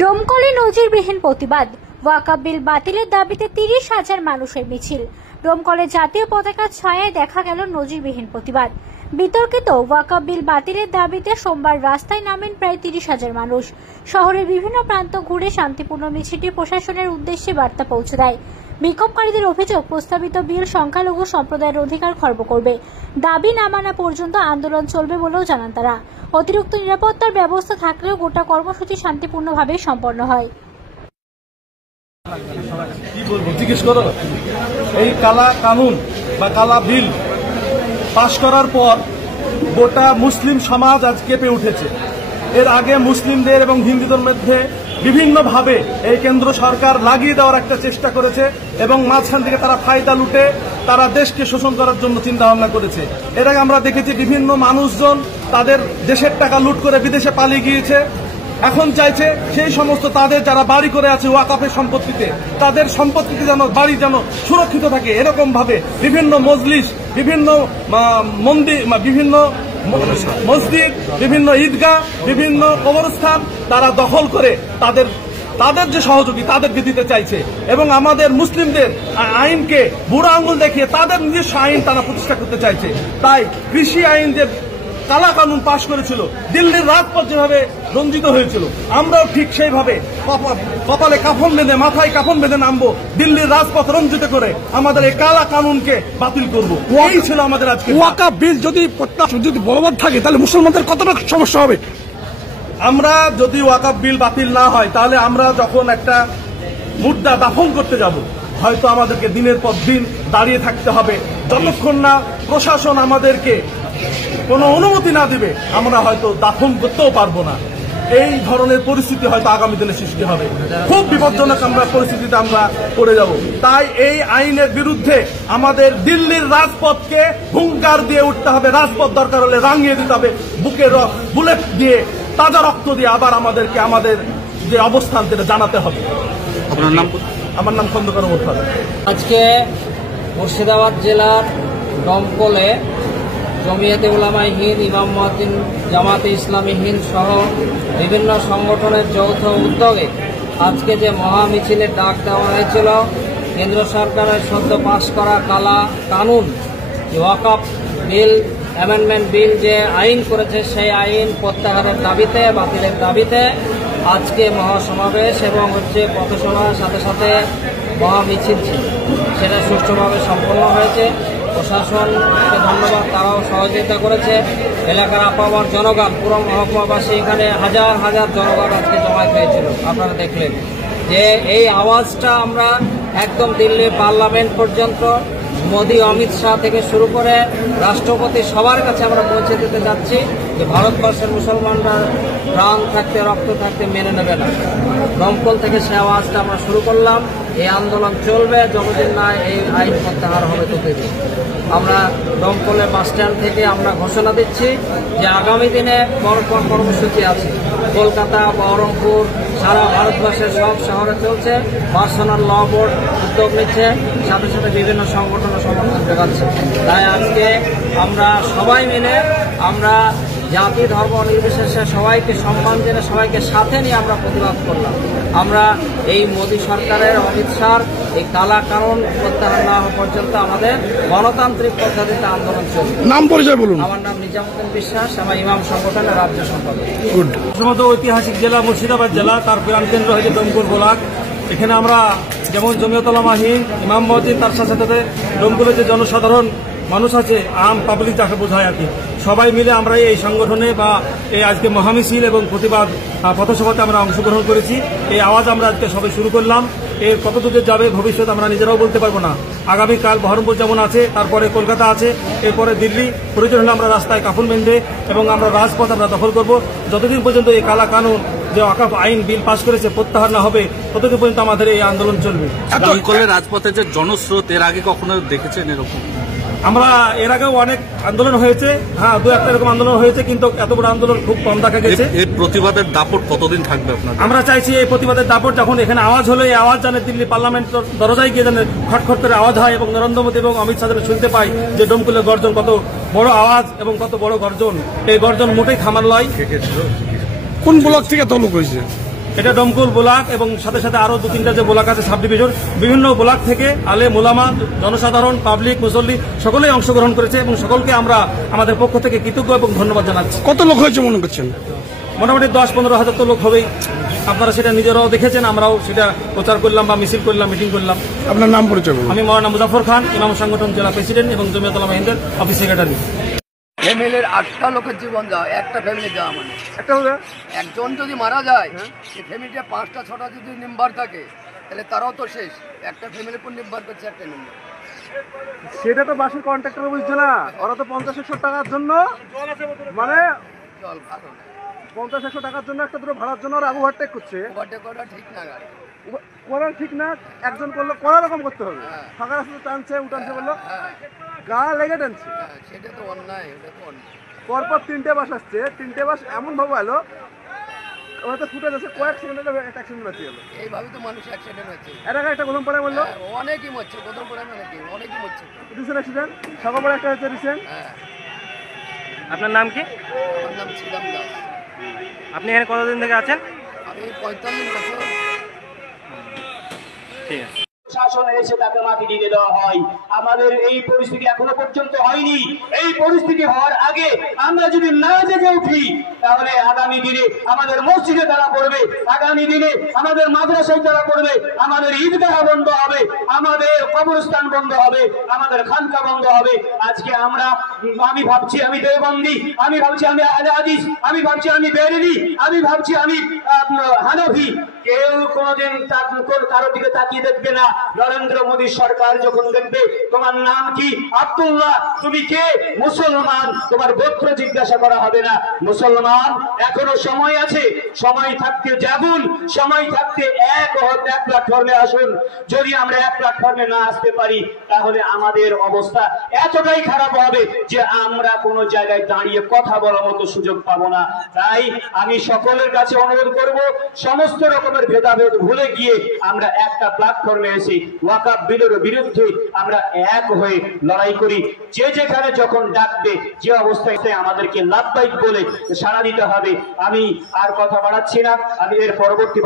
ডোমকলে নজিরবিহীন প্রতিবাদ, ওয়াকফ বিল বাতিলের দাবিতে 30,000 মানুষের মিছিল। ডোমকলে জাতীয় পতাকার ছায়ায় দেখা গেল নজিরবিহীন প্রতিবাদ। বিতর্কিত ওয়াকফ বিল বাতিলের দাবিতে সোমবার রাস্তায় নামেন প্রায় 30,000 মানুষ। শহরের বিভিন্ন প্রান্ত ঘুরে শান্তিপূর্ণ মিছিলটি প্রশাসনের উদ্দেশ্যে বার্তা পৌঁছে দেয়। বিক্ষোভকারীদের অভিযোগ, প্রস্তাবিত বিল সংখ্যালঘু সম্প্রদায়ের অধিকার খর্ব করবে। দাবি না মানা পর্যন্ত আন্দোলন চলবে বলেও জানান তারা। অতিরিক্ত নিরাপত্তার ব্যবস্থা থাকলেও গোটা কর্মসূচি শান্তিপূর্ণভাবে সম্পন্ন হয়। এই কালা কানুন বা কালা বিল পাশ করার পর গোটা মুসলিম সমাজ আজ কেঁপে উঠেছে। এর আগে মুসলিমদের এবং হিন্দুদের মধ্যে বিভিন্নভাবে এই কেন্দ্র সরকার লাগিয়ে দেওয়ার একটা চেষ্টা করেছে এবং মাঝখান থেকে তারা ফায়দা লুটে তারা দেশকে শোষণ করার জন্য চিন্তা ভাবনা করেছে। এর আগে আমরা দেখেছি বিভিন্ন মানুষজন তাদের দেশের টাকা লুট করে বিদেশে পালিয়ে গিয়েছে। এখন চাইছে সেই সমস্ত তাদের যারা বাড়ি করে আছে ওয়াকফের সম্পত্তিতে, তাদের সম্পত্তিতে যেন বাড়ি যেন সুরক্ষিত থাকে, এরকম ভাবে বিভিন্ন মজলিস, বিভিন্ন মন্দির, বিভিন্ন মসজিদ, বিভিন্ন ঈদগাহ, বিভিন্ন কবরস্থান তারা দখল করে তাদের যে সহযোগী তাদেরকে দিতে চাইছে এবং আমাদের মুসলিমদের আইনকে বুড়ো আঙুল দেখিয়ে তাদের নিজস্ব আইন তারা প্রতিষ্ঠা করতে চাইছে। তাই কৃষি আইন যে কালা কানুন পাশ করেছিল, দিল্লির রাজপথ যেভাবে রঞ্জিত হয়েছিল, আমরাও ঠিক সেইভাবে কপালে কাফন বেঁধে, মাথায় কাফন বেঁধে নামবো, দিল্লির রাজপথ রঞ্জিত করে আমাদের এই কালা কানুনকে বাতিল করবো। এই ছিল আমাদের আজকে। ওয়াকফ বিল যদি বলবৎ থাকে তাহলে মুসলমানদের কতটা সমস্যা হবে? আমরা যদি ওয়াকফ বিল বাতিল না হয় তাহলে আমরা যখন একটা মুদ্রা দাফন করতে যাব, হয়তো আমাদেরকে দিনের পর দিন দাঁড়িয়ে থাকতে হবে। যতক্ষণ না প্রশাসন আমাদেরকে কোনো অনুমতি না দিবে আমরা হয়তো দাফন করতেও পারবো না। এই ধরনের পরিস্থিতি হয়তো আগামী দিনে সৃষ্টি হবে। খুব বিপজ্জনক আমরা পরিস্থিতিতে আমরা পড়ে যাব। তাই এই আইনের বিরুদ্ধে আমাদের দিল্লির রাজপথকে হুঙ্কার দিয়ে উঠতে হবে। রাজপথ দরকার হলে রাঙিয়ে দিতে হবে, বুকে বুলেট দিয়ে, তাজা রক্ত দিয়ে আবার আমাদেরকে আমাদের যে অবস্থান সেটা জানাতে হবে। আপনার নাম? আমার নাম খন্দকার মোর্শেদ। আজকে মুর্শিদাবাদ জেলার ডোমকলে জমিয়তে উলামায়ে হিন্দ, ইমাম মুয়াজ্জিন জামাতে ইসলামী হিন্দ সহ বিভিন্ন সংগঠনের যৌথ উদ্যোগে আজকে যে মহা মিছিলের ডাক দেওয়া হয়েছিল, কেন্দ্র সরকারের সদ্য পাশ করা কালা কানুন ওয়াকফ বিল, অ্যামেন্ডমেন্ট বিল যে আইন করেছে সেই আইন প্রত্যাহারের দাবিতে, বাতিলের দাবিতে আজকে মহাসমাবেশ এবং পথসভার সাথে সাথে মহা মিছিল ছিল। সেটা সুষ্ঠুভাবে সম্পন্ন হয়েছে। প্রশাসনকে ধন্যবাদ, তারাও সহযোগিতা করেছে। এলাকার আপামর জনগণ, পুরো মহকুমাবাসী, এখানে হাজার হাজার জনগণ আজকে জমায়েত হয়েছিল। আপনারা দেখলেন যে এই আওয়াজটা আমরা একদম দিল্লি পার্লামেন্ট পর্যন্ত, মোদী, অমিত শাহ থেকে শুরু করে রাষ্ট্রপতি সবার কাছে আমরা পৌঁছে দিতে যাচ্ছি যে ভারতবর্ষের মুসলমানরা প্রাণ থাকতে, রক্ত থাকতে মেনে নেবে না। দমকল থেকে সে আওয়াজটা আমরা শুরু করলাম। এই আন্দোলন চলবে যতদিন না এই আইন প্রত্যাহার হবে ততদিন। আমরা দমকলের বাসস্ট্যান্ড থেকে আমরা ঘোষণা দিচ্ছি যে আগামী দিনে পরপর কর্মসূচি আছে। কলকাতা, বহরমপুর, সারা ভারতবর্ষের সব শহরে চলছে। পার্সোনাল ল বোর্ড উদ্যোগ নিচ্ছে, সাথে সাথে বিভিন্ন সংগঠন সমর্থন যোগাচ্ছে। তাই আজকে আমরা সবাই মিলে, আমরা জাতি ধর্ম নির্বিশেষে সবাইকে সম্মান জেনে, সবাইকে সাথে নিয়ে আমরা প্রতিবাদ করলাম। আমরা এই মোদী সরকারের, অমিত শাহর এই কালা কানুন প্রত্যাহার না হওয়া পর্যন্ত আমাদের গণতান্ত্রিক পদ্ধতিতে আন্দোলন চলবে। নাম পরিচয় বলুন। আমার নাম নিজামুদ্দিন বিশ্বাস, আমার ইমাম সংগঠনের রাজ্য সম্পাদক। প্রথমত ঐতিহাসিক জেলা মুর্শিদাবাদ জেলা, তার প্রাণকেন্দ্র হয়েছে ডোমকল ব্লক। এখানে আমরা যেমন জমিয়তে উলামায়ে হিন্দ, ইমাম মুয়াজ্জিন, তার সাথে সাথে ডোমকলের যে জনসাধারণ মানুষ আছে, আম পাবলিক যাকে বোঝায় আর কি, সবাই মিলে আমরা এই সংগঠনে বা এই আজকে মহামিছিল এবং প্রতিবাদ পথসভাতে আমরা অংশগ্রহণ করেছি। এই আওয়াজ আমরা আজকে সবাই শুরু করলাম। এর কত দূরে যাবে ভবিষ্যৎ আমরা নিজেরাও বলতে পারবো না। আগামীকাল বহরমপুর যেমন আছে, তারপরে কলকাতা আছে, এরপরে দিল্লি। প্রয়োজন হলে আমরা রাস্তায় কাফন বেঁধে এবং আমরা রাজপথ আমরা দখল করব। যতদিন পর্যন্ত এই কালা কানুন যে ওয়াকফ আইন বিল পাশ করেছে প্রত্যাহার না হবে, ততদিন পর্যন্ত আমাদের এই আন্দোলন চলবে। দমকলের রাজপথে যে জনস্রোত, এর আগে কখনো দেখেছেন এরকম? আমরা এর আগেও অনেক আন্দোলন হয়েছে, হ্যাঁ, দু একটা এরকম আন্দোলন হয়েছে, কিন্তু এত বড় আন্দোলন খুব কম দেখা গেছে। এর প্রতিবাদের দাপট কতদিন থাকবে আপনার? আমরা চাইছি এই প্রতিবাদের দাপট যখন এখানে আওয়াজ হলো, এই আওয়াজ জানে দিল্লি পার্লামেন্ট দরজায় গিয়ে জানে খটখট করে আওয়াজ হয় এবং নরেন্দ্র মোদী এবং অমিত শাহ শুনতে পাই যে ডোমকুলের গর্জন কত বড় আওয়াজ এবং কত বড় গর্জন। এই গর্জন মোটেই থামার নয়। কোন ব্লক থেকে এত লোক হয়েছে? এটা ডোমকুল ব্লক এবং সাথে সাথে আরো 2-3টা যে ব্লক আছে সাব ডিভিশন, বিভিন্ন ব্লক থেকে আলে মোলামা, জনসাধারণ, পাবলিক, মুসল্লি সকলেই অংশগ্রহণ করেছে এবং সকলকে আমরা আমাদের পক্ষ থেকে কৃতজ্ঞ এবং ধন্যবাদ জানাচ্ছি। কত লোক হয়েছে মনে করছেন? মোটামুটি 10-15 হাজার তো লোক হবেই। আপনারা সেটা নিজেরাও দেখেছেন, আমরাও সেটা প্রচার করলাম বা মিছিল করলাম, মিটিং করলাম। আপনার নাম পরিচয় বলুন। আমি মৌলানা মুজাফর খান, ইমাম সংগঠন জেলা প্রেসিডেন্ট এবং জমিয়ত উলামা হিন্দের অফিস সেক্রেটারি। ফ্যামিলির 8টা লোকের জীবন যাওয়া, একটা ফ্যামিলি যাওয়া মানে একজন যদি মারা যায়, সেই ফ্যামিলিটা 5টা-6টা যদি মেম্বার থাকে তাহলে তারাও তো শেষ। একটা ফ্যামিলির উপর নির্ভর করছে একটা মেম্বার। সেটা তো বাসের কন্ট্রাক্টর বুঝছে না, ওরা তো 50-100 টাকার জন্য, মানে চল ভালো না, 50-100 টাকার জন্য একটা দুটো ভাড়ার জন্য ওরা ওভারটেক করছে। ওভারটেক করা ঠিক না, গাড়ি করা ঠিক না, একজন করলো করা রকম করতে হবে। হ্যাঁ। ফাঁকা রাস্তা টানছে, উঠানছে বললো, হ্যাঁ গা লেগে টানছে। হ্যাঁ, সেটা তো অন্যায়, ওটা তো অন্যায়। পরপর 3টে বাস আসছে, 3টে বাস এমন ভাবে এলো, ওরা তো ফুটে যাচ্ছে, কয়েক সেকেন্ডে একটা অ্যাক্সিডেন্ট বাঁচিয়ে গেলো। এইভাবে তো মানুষ অ্যাক্সিডেন্ট হচ্ছে। এর আগে একটা গরম পড়ে বললো, অনেকই মরছে, প্রথম পরে অনেকই মরছে। রিসেন্ট অ্যাক্সিডেন্ট সকালবেলা একটা হচ্ছে রিসেন্ট। হ্যাঁ, আপনার নাম কি? আমার নাম শ্রীরাম দাস। আপনি এখানে কতদিন থেকে আছেন? আমি 45 বছর। ঠিক আছে। শাসনে এসে তাকে মাটি দিয়ে দেওয়া হয়। আমাদের এই পরিস্থিতি এখনো পর্যন্ত হয়নি। এই পরিস্থিতি হওয়ার আগে আমরা যদি না জেগে উঠি, তাহলে আগামী দিনে আমাদের মসজিদে তারা পড়বে, আগামী দিনে আমাদের মাদ্রাসায় তারা পড়বে, আমাদের ঈদগাহ বন্ধ হবে, আমাদের কবরস্থান বন্ধ হবে, আমাদের খানকা বন্ধ হবে। আজকে আমি ভাবছি আমি দেওবন্দি, আমি ভাবছি আমি আহলে হাদিস, আমি ভাবছি আমি বেরেলি, আমি ভাবছি আমি হানফি। কেউ কোনোদিন কারো দিকে তাকিয়ে দেখবে না। নরেন্দ্র মোদী সরকার যখন দেখবে তোমার নাম কি, আব্দুল্লাহ, তুমি কে, মুসলমান, তোমার গোত্র জিজ্ঞাসা করা হবে না। মুসলমান, এখনো সময় আছে, সময় থাকতে জাগুন, সময় থাকতে এক প্ল্যাটফর্মে আসুন। যদি আমরা এক প্ল্যাটফর্মে না আসতে পারি, তাহলে আমাদের অবস্থা এতটাই খারাপ হবে যে আমরা কোনো জায়গায় দাঁড়িয়ে কথা বলার মতো সুযোগ পাবো না। তাই আমি সকলের কাছে অনুরোধ করব, সমস্ত রকমের ভেদাভেদ ভুলে গিয়ে আমরা একটা প্ল্যাটফর্মে এসে ওয়াকফ বিলের বিরুদ্ধে আমরা এক হয়ে লড়াই করি। যে যেখানে যখন ডাকবে, যে অবস্থায় আমাদেরকে লাভবাহিক বলে সাড়া দিতে হবে। আমি আর কথা বাড়াচ্ছি না, আমি এর পরবর্তী